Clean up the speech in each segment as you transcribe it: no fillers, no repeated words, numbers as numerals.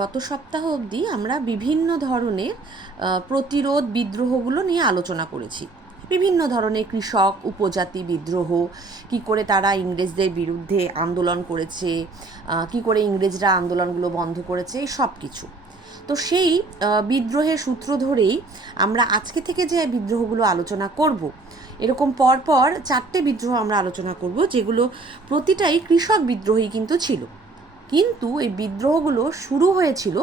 গত সপ্তাহ অবধি আমরা বিভিন্ন ধরনের প্রতিরোধ বিদ্রোহগুলো নিয়ে আলোচনা করেছি। বিভিন্ন ধরনের কৃষক উপজাতি বিদ্রোহ, কি করে তারা ইংরেজদের বিরুদ্ধে আন্দোলন করেছে, কি করে ইংরেজরা আন্দোলনগুলো বন্ধ করেছে, সব কিছু। তো সেই বিদ্রোহের সূত্র ধরেই আমরা আজকে থেকে যে বিদ্রোহগুলো আলোচনা করব, এরকম পরপর 4টে বিদ্রোহ আমরা আলোচনা করব, যেগুলো প্রতিটাই কৃষক বিদ্রোহী কিন্তু ছিল। কিন্তু এই বিদ্রোহগুলো শুরু হয়েছিল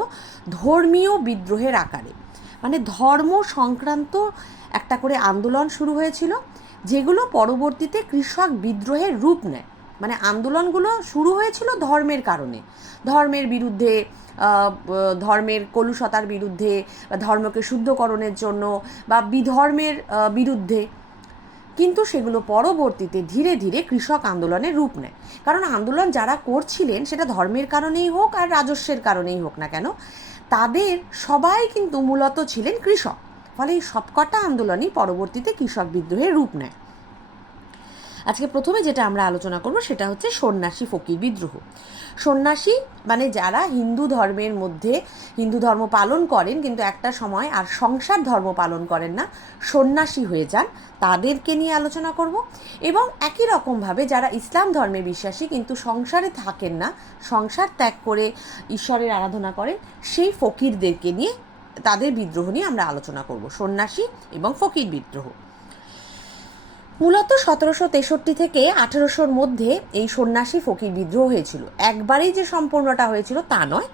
ধর্মীয় বিদ্রোহের আকারে, মানে ধর্ম সংক্রান্ত একটা করে আন্দোলন শুরু হয়েছিল, যেগুলো পরবর্তীতে কৃষক বিদ্রোহের রূপ নেয়। মানে আন্দোলনগুলো শুরু হয়েছিল ধর্মের কারণে, ধর্মের বিরুদ্ধে, ধর্মের কলুষতার বিরুদ্ধে, ধর্মকে শুদ্ধকরণের জন্য, বা বিধর্মের বিরুদ্ধে। কিন্তু সেগুলো পরবর্তীতে ধীরে ধীরে কৃষক আন্দোলনের রূপ নেয়। কারণ আন্দোলন যারা করছিলেন, সেটা ধর্মের কারণেই হোক আর রাজস্বের কারণেই হোক না কেন, তাদের সবাই কিন্তু মূলত ছিলেন কৃষক। ফলে এই সবকটা আন্দোলনই পরবর্তীতে কৃষক বিদ্রোহের রূপ নেয়। আজকে প্রথমে যেটা আমরা আলোচনা করব সেটা হচ্ছে সন্ন্যাসী ফকির বিদ্রোহ। সন্ন্যাসী মানে যারা হিন্দু ধর্মের মধ্যে হিন্দু ধর্ম পালন করেন, কিন্তু একটা সময় আর সংসার ধর্ম পালন করেন না, সন্ন্যাসী হয়ে যান, তাদেরকে নিয়ে আলোচনা করব। এবং একই রকমভাবে যারা ইসলাম ধর্মে বিশ্বাসী কিন্তু সংসারে থাকেন না, সংসার ত্যাগ করে ঈশ্বরের আরাধনা করেন, সেই ফকিরদেরকে নিয়ে, তাদের বিদ্রোহ নিয়ে আমরা আলোচনা করব, সন্ন্যাসী এবং ফকির বিদ্রোহ। মূলত 1763 থেকে 1800-র মধ্যে এই সন্ন্যাসী ফকির বিদ্রোহ হয়েছিল। একবারেই যে সম্পূর্ণটা হয়েছিল তা নয়,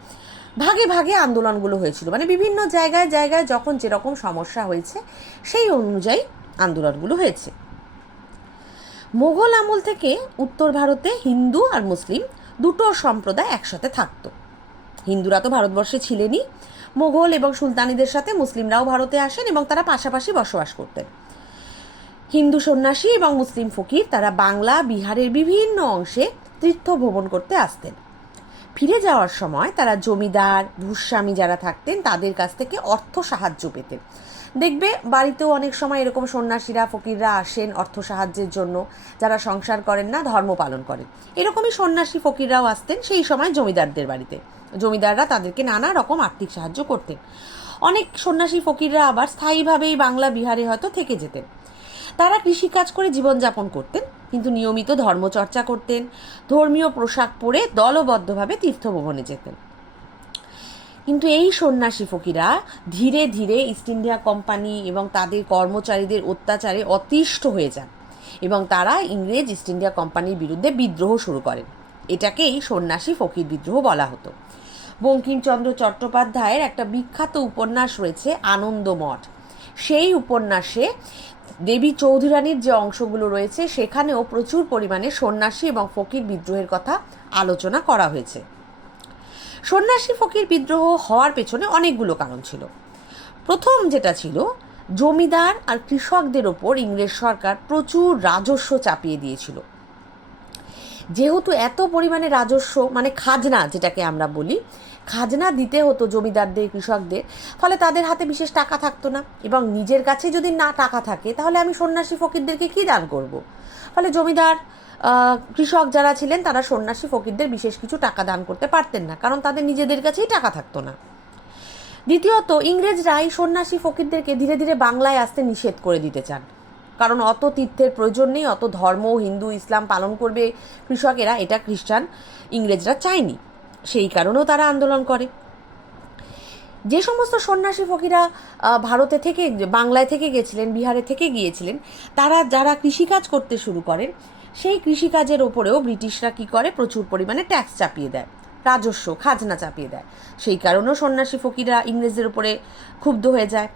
ভাগে ভাগে আন্দোলনগুলো হয়েছিল। মানে বিভিন্ন জায়গায় জায়গায় যখন যেরকম সমস্যা হয়েছে সেই অনুযায়ী আন্দোলনগুলো হয়েছে। মোগল আমল থেকে উত্তর ভারতে হিন্দু আর মুসলিম দুটো সম্প্রদায় একসাথে থাকতো। হিন্দুরা তো ভারতবর্ষে ছিলেনই, মোগল এবং সুলতানিদের সাথে মুসলিমরাও ভারতে আসেন এবং তারা পাশাপাশি বসবাস করতেন। হিন্দু সন্ন্যাসী এবং মুসলিম ফকির তারা বাংলা বিহারের বিভিন্ন অংশে তীর্থ ভ্রমণ করতে আসতেন। ফিরে যাওয়ার সময় তারা জমিদার ভূস্বামী যারা থাকতেন তাদের কাছ থেকে অর্থ সাহায্য পেতেন। দেখবে বাড়িতেও অনেক সময় এরকম সন্ন্যাসীরা ফকিররা আসেন অর্থ সাহায্যের জন্য, যারা সংসার করেন না, ধর্ম পালন করেন। এরকমই সন্ন্যাসী ফকিররাও আসতেন সেই সময় জমিদারদের বাড়িতে। জমিদাররা তাদেরকে নানা রকম আর্থিক সাহায্য করতেন। অনেক সন্ন্যাসী ফকিররা আবার স্থায়ীভাবেই বাংলা বিহারে হয়তো থেকে যেতেন। তারা কৃষিকাজ করে জীবনযাপন করতেন, কিন্তু নিয়মিত ধর্মচর্চা করতেন, ধর্মীয় পোশাক পরে দলবদ্ধভাবে তীর্থভ্রমণে যেতেন। কিন্তু এই সন্ন্যাসী ফকিরা ধীরে ধীরে ইস্ট ইন্ডিয়া কোম্পানি এবং তাদের কর্মচারীদের অত্যাচারে অতিষ্ঠ হয়ে যান এবং তারা ইংরেজ ইস্ট ইন্ডিয়া কোম্পানির বিরুদ্ধে বিদ্রোহ শুরু করেন। এটাকেই সন্ন্যাসী ফকির বিদ্রোহ বলা হতো। বঙ্কিমচন্দ্র চট্টোপাধ্যায়ের একটা বিখ্যাত উপন্যাস রয়েছে আনন্দমঠ। সেই উপন্যাসে দেবী চৌধুরানীর যে অংশগুলো রয়েছে সেখানেও প্রচুর পরিমাণে সন্ন্যাসী এবং ফকির বিদ্রোহের কথা আলোচনা করা হয়েছে। সন্ন্যাসী ফকির বিদ্রোহ হওয়ার পেছনে অনেকগুলো কারণ ছিল। প্রথম যেটা ছিল, জমিদার আর কৃষকদের ওপর ইংরেজ সরকার প্রচুর রাজস্ব চাপিয়ে দিয়েছিল। যেহেতু এত পরিমাণে রাজস্ব মানে খাজনা যেটাকে আমরা বলি, খাজনা দিতে হতো জমিদারদের কৃষকদের, ফলে তাদের হাতে বিশেষ টাকা থাকতো না। এবং নিজের কাছে যদি না টাকা থাকে তাহলে আমি সন্ন্যাসী ফকিরদেরকে কী দান করব। ফলে জমিদার কৃষক যারা ছিলেন তারা সন্ন্যাসী ফকিরদের বিশেষ কিছু টাকা দান করতে পারতেন না, কারণ তাদের নিজেদের কাছেই টাকা থাকতো না। দ্বিতীয়ত, ইংরেজরা এই সন্ন্যাসী ফকিরদেরকে ধীরে ধীরে বাংলায় আসতে নিষেধ করে দিতে চান, কারণ অত তীর্থের প্রয়োজন নেই, অত ধর্ম হিন্দু ইসলাম পালন করবে কৃষকেরা, এটা খ্রিস্টান ইংরেজরা চায়নি। সেই কারণেও তারা আন্দোলন করে। যে সমস্ত সন্ন্যাসী ফকিরা ভারতে থেকে বাংলায় থেকে গেছিলেন, বিহারে থেকে গিয়েছিলেন, তারা যারা কৃষিকাজ করতে শুরু করেন, সেই কৃষিকাজের ওপরেও ব্রিটিশরা কী করে, প্রচুর পরিমাণে ট্যাক্স চাপিয়ে দেয়, রাজস্ব খাজনা চাপিয়ে দেয়। সেই কারণেও সন্ন্যাসী ফকিরা ইংরেজদের উপরে ক্ষুব্ধ হয়ে যায়।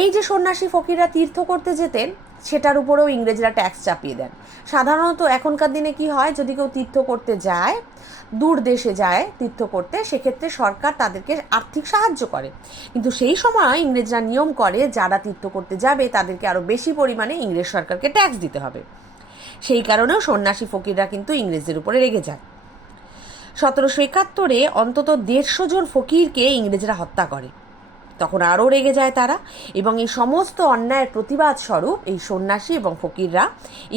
এই যে সন্ন্যাসী ফকিররা তীর্থ করতে যেতেন সেটার উপরেও ইংরেজরা ট্যাক্স চাপিয়ে দেন। সাধারণত এখনকার দিনে কি হয়, যদি কেউ তীর্থ করতে যায়, দূর দেশে যায় তীর্থ করতে, সেক্ষেত্রে সরকার তাদেরকে আর্থিক সাহায্য করে। কিন্তু সেই সময় ইংরেজরা নিয়ম করে যারা তীর্থ করতে যাবে তাদেরকে আরও বেশি পরিমাণে ইংরেজ সরকারকে ট্যাক্স দিতে হবে। সেই কারণেও সন্ন্যাসী ফকিররা কিন্তু ইংরেজদের উপরে রেগে যায়। 1771-এ অন্তত 150 জন ফকিরকে ইংরেজরা হত্যা করে। তখন আরও রেগে যায় তারা, এবং এই সমস্ত অন্যায়ের প্রতিবাদ স্বরূপ এই সন্ন্যাসী এবং ফকিররা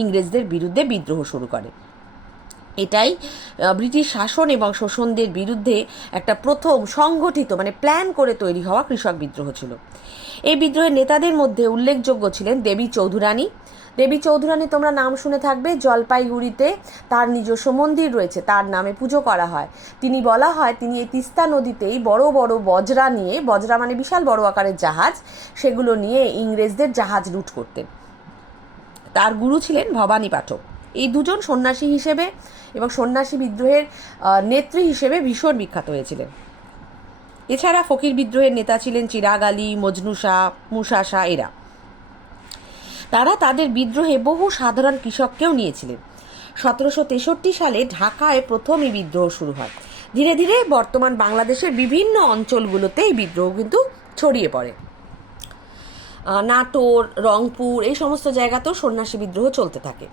ইংরেজদের বিরুদ্ধে বিদ্রোহ শুরু করে। এটাই ব্রিটিশ শাসন এবং শোষণদের বিরুদ্ধে একটা প্রথম সংগঠিত মানে প্ল্যান করে তৈরি হওয়া কৃষক বিদ্রোহ ছিল। এই বিদ্রোহের নেতাদের মধ্যে উল্লেখযোগ্য ছিলেন দেবী চৌধুরানী। দেবী চৌধুরানী তোমরা নাম শুনে থাকবে, জলপাইগুড়িতে তার নিজস্ব মন্দির রয়েছে, তার নামে পুজো করা হয়। তিনি বলা হয় তিনি এই তিস্তা নদীতেই বড় বড় বজরা নিয়ে, বজরা মানে বিশাল বড় আকারের জাহাজ, সেগুলো নিয়ে ইংরেজদের জাহাজ লুট করতেন। তার গুরু ছিলেন ভবানী পাঠক। এই দুজন সন্ন্যাসী হিসেবে এবং সন্ন্যাসী বিদ্রোহের নেত্রী হিসেবে ভীষণ বিখ্যাত হয়েছিলেন। এছাড়া ফকির বিদ্রোহের নেতা ছিলেন চিরাগ আলী, মজনু শাহ, মুসা শাহ। এরা তারা তাদের বিদ্রোহে বহু সাধারণ কৃষককেও নিয়েছিলেন। 1763 সালে ঢাকায় প্রথম এই বিদ্রোহ শুরু হয়। ধীরে ধীরে বর্তমান বাংলাদেশের বিভিন্ন অঞ্চলগুলোতে এই বিদ্রোহ কিন্তু ছড়িয়ে পড়ে। নাটোর, রংপুর এই সমস্ত জায়গাতেও সন্ন্যাসী বিদ্রোহ চলতে থাকে।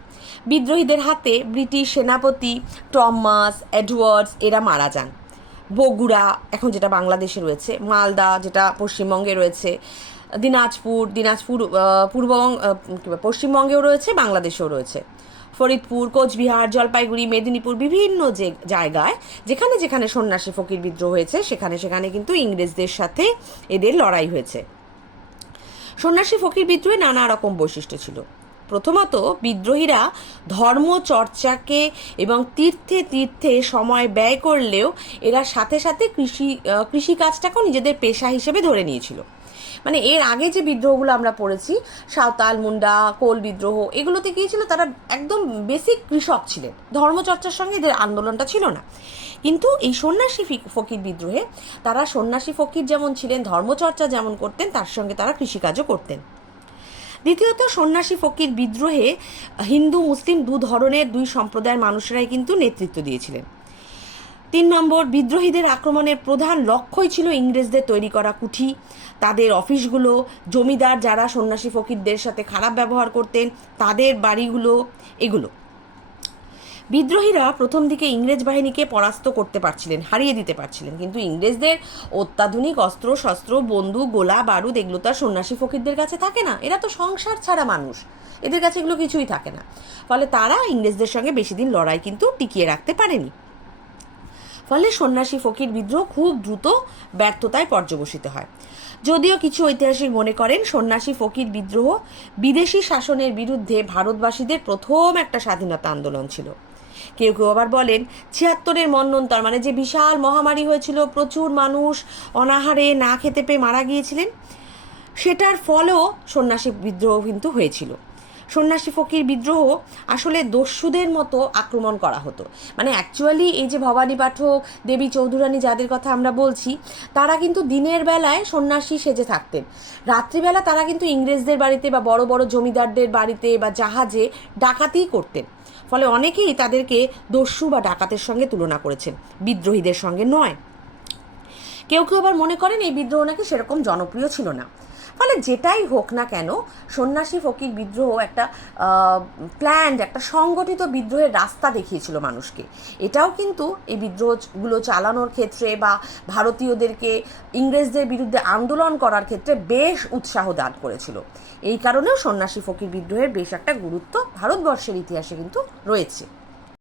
বিদ্রোহীদের হাতে ব্রিটিশ সেনাপতি টমাস এডওয়ার্ডস এরা মারা যান। বগুড়া এখন যেটা বাংলাদেশে রয়েছে, মালদা যেটা পশ্চিমবঙ্গে রয়েছে, দিনাজপুর পশ্চিমবঙ্গেও রয়েছে, বাংলাদেশেও রয়েছে, ফরিদপুর, কোচবিহার, জলপাইগুড়ি, মেদিনীপুর বিভিন্ন যে জায়গায় যেখানে যেখানে সন্ন্যাসী ফকির বিদ্রোহ হয়েছে সেখানে সেখানে কিন্তু ইংরেজদের সাথে এদের লড়াই হয়েছে। সন্ন্যাসী ফকির বিদ্রোহে নানা রকম বৈশিষ্ট্য ছিল। প্রথমত, বিদ্রোহীরা ধর্ম চর্চাকে এবং তীর্থে তীর্থে সময় ব্যয় করলেও এরা সাথে সাথে কৃষিকাজটাকেও নিজেদের পেশা হিসেবে ধরে নিয়েছিল। মানে এর আগে যে বিদ্রোহগুলো আমরা পড়েছি, সাঁওতাল, মুন্ডা, কোল বিদ্রোহ, এগুলোতে কী ছিল, তারা একদম বেসিক কৃষক ছিলেন, ধর্মচর্চার সঙ্গে এদের আন্দোলনটা ছিল না। কিন্তু এই সন্ন্যাসী ফকির বিদ্রোহে তারা সন্ন্যাসী ফকির যেমন ছিলেন, ধর্মচর্চা যেমন করতেন, তার সঙ্গে তারা কৃষিকাজও করতেন। দ্বিতীয়ত, সন্ন্যাসী ফকির বিদ্রোহে হিন্দু মুসলিম দুই সম্প্রদায়ের মানুষেরাই কিন্তু নেতৃত্ব দিয়েছিলেন। 3 নম্বর, বিদ্রোহীদের আক্রমণের প্রধান লক্ষ্যই ছিল ইংরেজদের তৈরি করা কুঠি, তাদের অফিসগুলো, জমিদার যারা সন্ন্যাসী ফকিরদের সাথে খারাপ ব্যবহার করতেন তাদের বাড়িগুলো, এগুলো। বিদ্রোহীরা প্রথম দিকে ইংরেজ বাহিনীকে পরাস্ত করতে পারছিলেন, হারিয়ে দিতে পারছিলেন, কিন্তু ইংরেজদের অত্যাধুনিক অস্ত্র শস্ত্র, বন্দুক, গোলা বারুদ এগুলো তো আর সন্ন্যাসী ফকিরদের কাছে থাকে না। এরা তো সংসার ছাড়া মানুষ, এদের কাছে এগুলো কিছুই থাকে না। ফলে তারা ইংরেজদের সঙ্গে বেশি দিন লড়াই কিন্তু টিকিয়ে রাখতে পারেনি। ফলে সন্ন্যাসী ফকির বিদ্রোহ খুব দ্রুত ব্যর্থতায় পর্যবসিত হয়। যদিও কিছু ঐতিহাসিক মনে করেন সন্ন্যাসী ফকির বিদ্রোহ বিদেশি শাসনের বিরুদ্ধে ভারতবাসীদের প্রথম একটা স্বাধীনতা আন্দোলন ছিল। কেউ কেউ আবার বলেন 76-এর মন্বন্তর, মানে যে বিশাল মহামারী হয়েছিল, প্রচুর মানুষ অনাহারে না খেতে পেয়ে মারা গিয়েছিলেন, সেটার ফলেও সন্ন্যাসী বিদ্রোহ কিন্তু হয়েছিল। সন্ন্যাসী ফকির বিদ্রোহ আসলে দস্যুদের মতো আক্রমণ করা হতো। মানে অ্যাকচুয়ালি এই যে ভবানী পাঠক, দেবী চৌধুরানী যাদের কথা আমরা বলছি, তারা কিন্তু দিনের বেলায় সন্ন্যাসী সেজে থাকতেন, রাত্রিবেলা তারা কিন্তু ইংরেজদের বাড়িতে বা বড় বড় জমিদারদের বাড়িতে বা জাহাজে ডাকাতি করতেন। ফলে অনেকেই তাদেরকে দস্যু বা ডাকাতের সঙ্গে তুলনা করেছেন, বিদ্রোহীদের সঙ্গে নয়। কেউ কেউ আবার মনে করেন এই বিদ্রোহ নাকি সেরকম জনপ্রিয় ছিল না। ফলে যেটাই হোক না কেন, সন্ন্যাসী ফকির বিদ্রোহ একটা প্ল্যান্ড, একটা সংগঠিত বিদ্রোহের রাস্তা দেখিয়েছিল মানুষকে। এটাও কিন্তু এই বিদ্রোহগুলো চালানোর ক্ষেত্রে বা ভারতীয়দেরকে ইংরেজদের বিরুদ্ধে আন্দোলন করার ক্ষেত্রে বেশ উৎসাহ দান করেছিল। এই কারণেও সন্ন্যাসী ফকির বিদ্রোহের বেশ একটা গুরুত্ব ভারতবর্ষের ইতিহাসে কিন্তু রয়েছে।